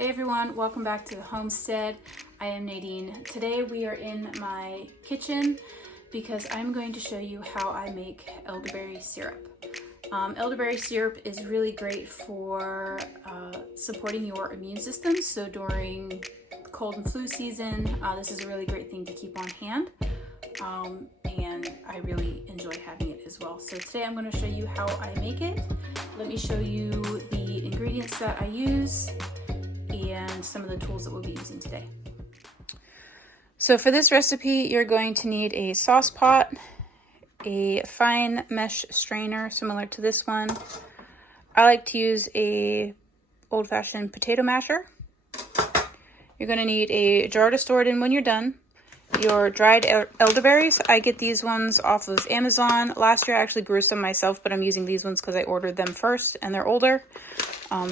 Hey everyone, welcome back to the homestead. I am Nadine. Today we are in my kitchen because I'm going to show you how I make elderberry syrup. Elderberry syrup is really great for supporting your immune system. So during cold and flu season, this is a really great thing to keep on hand. And I really enjoy having it as well. So today I'm going to show you how I make it. Let me show you the ingredients that I use and some of the tools that we'll be using today. So for this recipe, you're going to need a sauce pot, a fine mesh strainer similar to this one. I like to use a old-fashioned potato masher. You're going to need a jar to store it in when you're done. Your dried elderberries, I get these ones off of Amazon. Last year I actually grew some myself, but I'm using these ones because I ordered them first and they're older.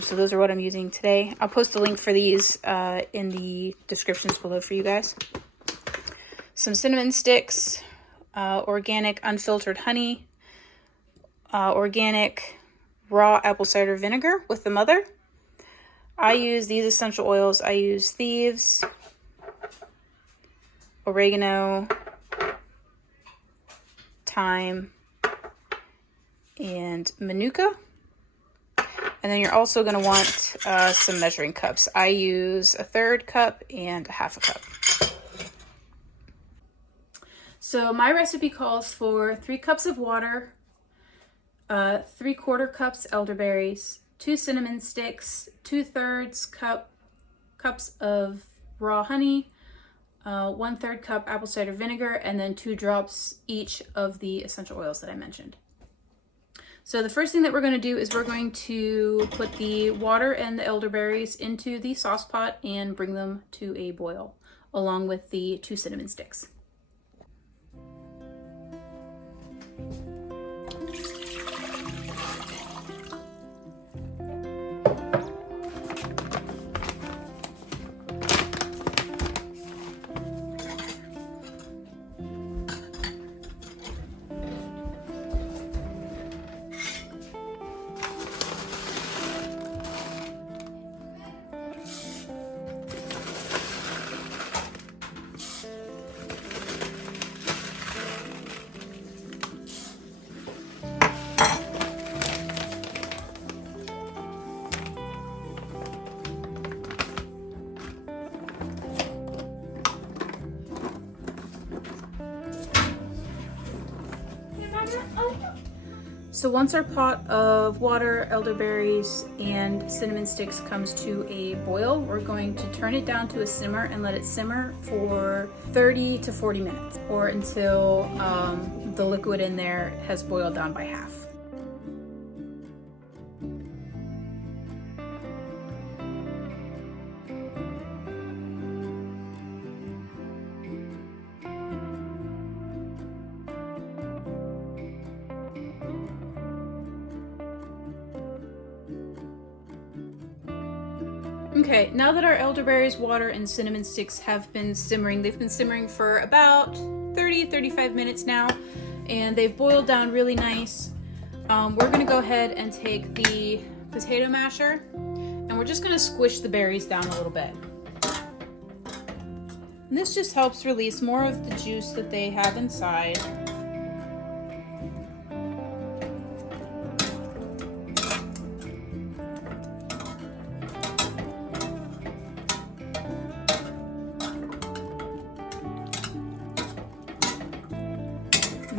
So those are what I'm using today. I'll post a link for these in the descriptions below for you guys. Some cinnamon sticks, organic unfiltered honey, organic raw apple cider vinegar with the mother. I use these essential oils. I use thieves, oregano, thyme, and manuka. And then you're also going to want some measuring cups. I use a 1/3 cup and a 1/2 cup. So my recipe calls for 3 cups of water, 3/4 cups elderberries, 2 cinnamon sticks, 2/3 cups of raw honey, 1/3 cup apple cider vinegar, and then 2 drops each of the essential oils that I mentioned. So the first thing that we're going to do is we're going to put the water and the elderberries into the sauce pot and bring them to a boil, along with the 2 cinnamon sticks. So once our pot of water, elderberries, and cinnamon sticks comes to a boil, we're going to turn it down to a simmer and let it simmer for 30 to 40 minutes or until the liquid in there has boiled down by half. Okay, now that our elderberries, water, and cinnamon sticks have been simmering, they've been simmering for about 30-35 minutes now, and they've boiled down really nice. We're gonna go ahead and take the potato masher, and we're just gonna squish the berries down a little bit. And this just helps release more of the juice that they have inside.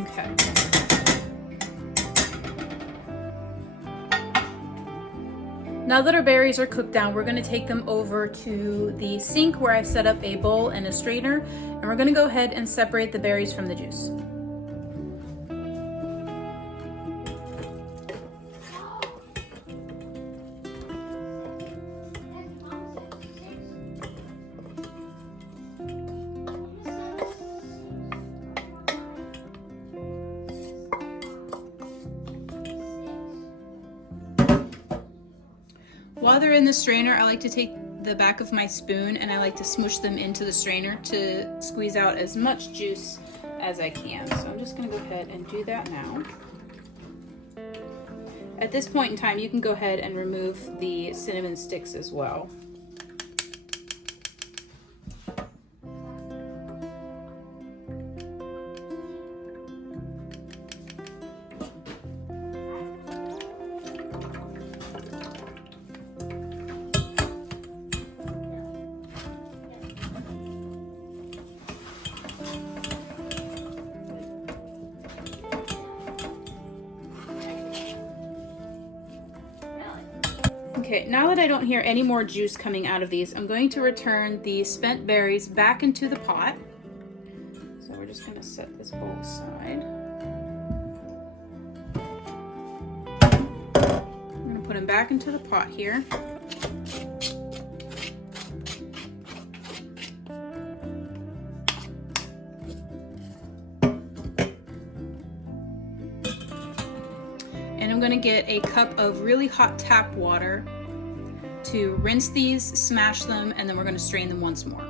Okay. Now that our berries are cooked down, we're going to take them over to the sink where I've set up a bowl and a strainer, and we're going to go ahead and separate the berries from the juice. While they're in the strainer, I like to take the back of my spoon and I like to smoosh them into the strainer to squeeze out as much juice as I can. So I'm just going to go ahead and do that now. At this point in time, you can go ahead and remove the cinnamon sticks as well. Okay, now that I don't hear any more juice coming out of these, I'm going to return the spent berries back into the pot. So we're just gonna set this bowl aside. I'm gonna put them back into the pot here. And I'm going to get a cup of really hot tap water to rinse these, smash them, and then we're going to strain them once more.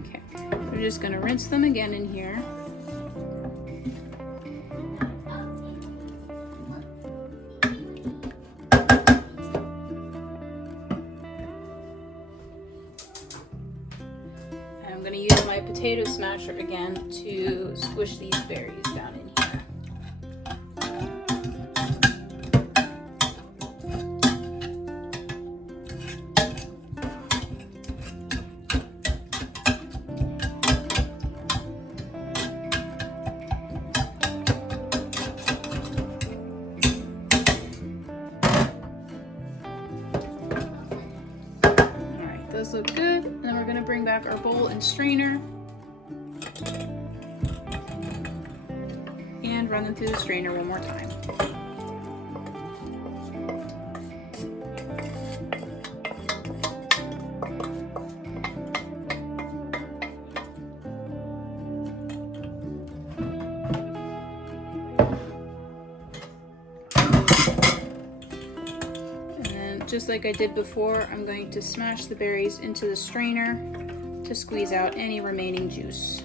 Okay, we're just going to rinse them again in here. I'm going to use my potato smasher again to squish these berries down in here. Alright, those look good. And then we're going to bring back our bowl and strainer and run them through the strainer one more time. And then, just like I did before, I'm going to smash the berries into the strainer to squeeze out any remaining juice.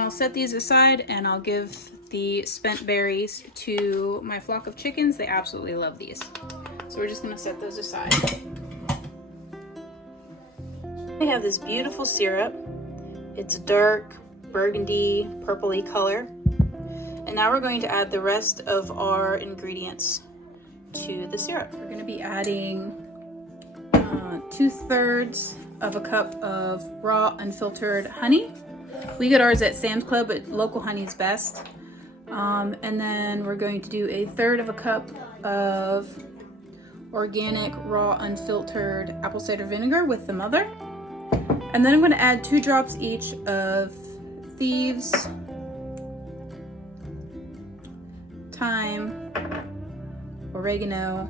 I'll set these aside and I'll give the spent berries to my flock of chickens. They absolutely love these. So we're just gonna set those aside. I have this beautiful syrup. It's dark burgundy, purpley color. And now we're going to add the rest of our ingredients to the syrup. We're gonna be adding 2/3 of a cup of raw unfiltered honey. We get ours at Sam's Club, but local honey is best. And then we're going to do 1/3 of a cup of organic, raw, unfiltered apple cider vinegar with the mother. And then I'm going to add 2 drops each of thieves, thyme, oregano,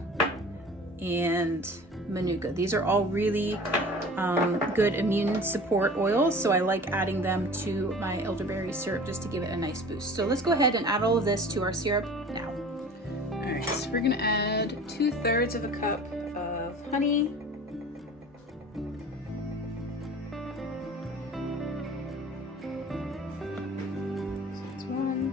and manuka. These are all really good immune support oils, so I like adding them to my elderberry syrup just to give it a nice boost. So let's go ahead and add all of this to our syrup now. All right, so we're gonna add 2/3 of a cup of honey. So that's 1.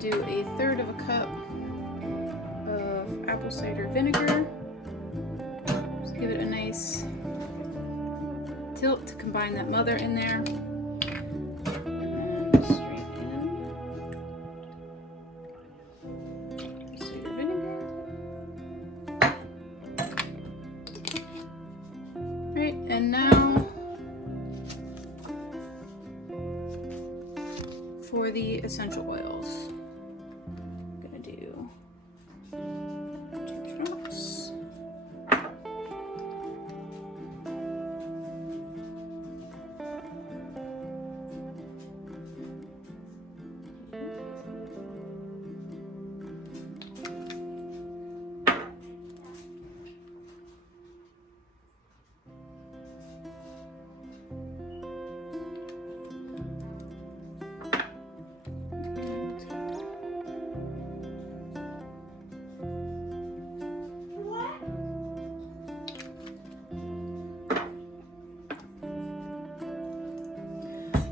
Do 1/3 of a cup of apple cider vinegar. Just give it a nice tilt to combine that mother in there. And then straight in cider vinegar. Right, and for the essential oils. I'm gonna do 2 drops.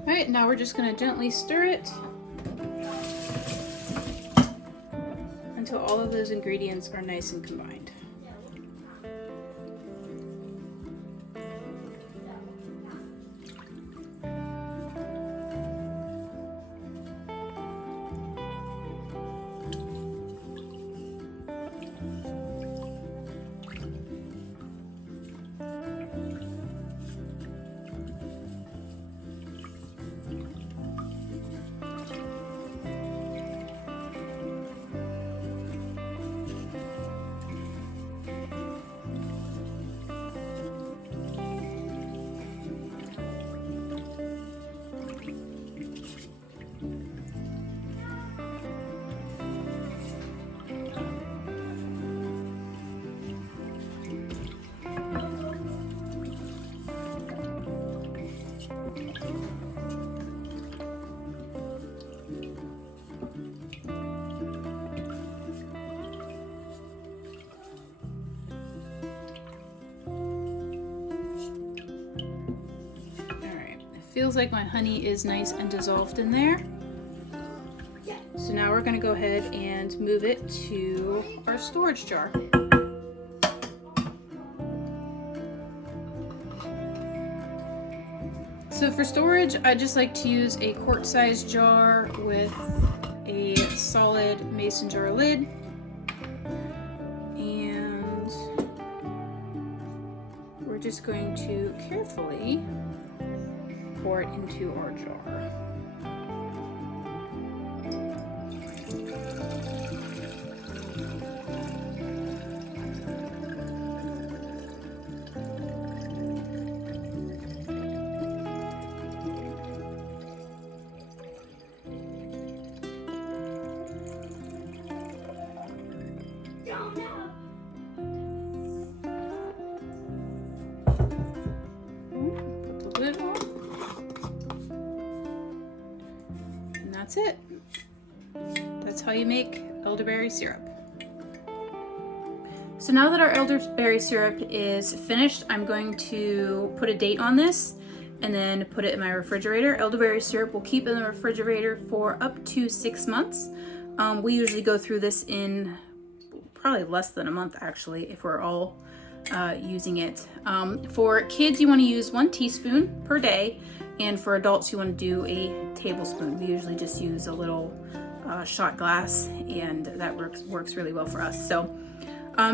All right, now we're just gonna gently stir it until all of those ingredients are nice and combined. Feels like my honey is nice and dissolved in there. So now we're going to go ahead and move it to our storage jar. So for storage, I just like to use a quart-sized jar with a solid mason jar lid. And we're just going to carefully pour it into our jar. Put the lid on. That's it. That's how you make elderberry syrup. So now that our elderberry syrup is finished, I'm going to put a date on this and then put it in my refrigerator. Elderberry syrup will keep in the refrigerator for up to 6 months. We usually go through this in probably less than a month actually, if we're all using it. For kids, you want to use 1 teaspoon per day. And for adults, you want to do a tablespoon. We usually just use a little shot glass, and that works really well for us. So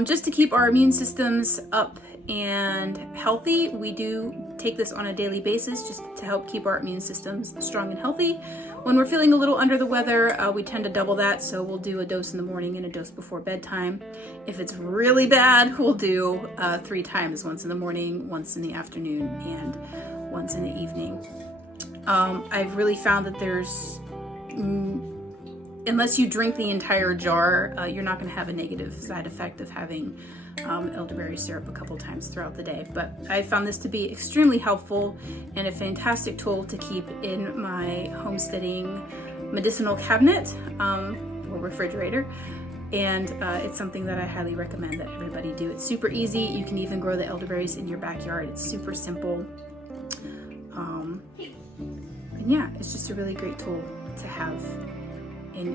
just to keep our immune systems up and healthy, we do take this on a daily basis just to help keep our immune systems strong and healthy. When we're feeling a little under the weather, we tend to double that. So we'll do a dose in the morning and a dose before bedtime. If it's really bad, we'll do 3 times, once in the morning, once in the afternoon, and once in the evening. I've really found that there's, unless you drink the entire jar, you're not going to have a negative side effect of having elderberry syrup a couple times throughout the day. But I found this to be extremely helpful and a fantastic tool to keep in my homesteading medicinal cabinet or refrigerator. And it's something that I highly recommend that everybody do. It's super easy. You can even grow the elderberries in your backyard. It's super simple. And yeah, it's just a really great tool to have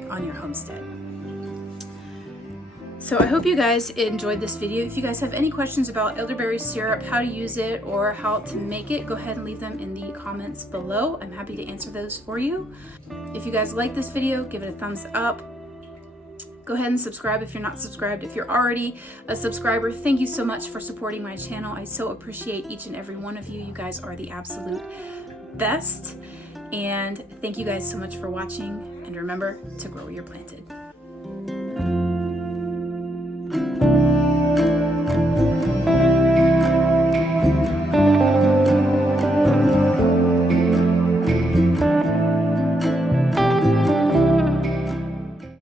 on your homestead. So I hope you guys enjoyed this video. If you guys have any questions about elderberry syrup, how to use it, or how to make it, go ahead and leave them in the comments below. I'm happy to answer those for you. If you guys like this video, give it a thumbs up. Go ahead and subscribe if you're not subscribed. If you're already a subscriber, thank you so much for supporting my channel. I so appreciate each and every one of you. You guys are the absolute best. And thank you guys so much for watching, and remember to grow where you're planted.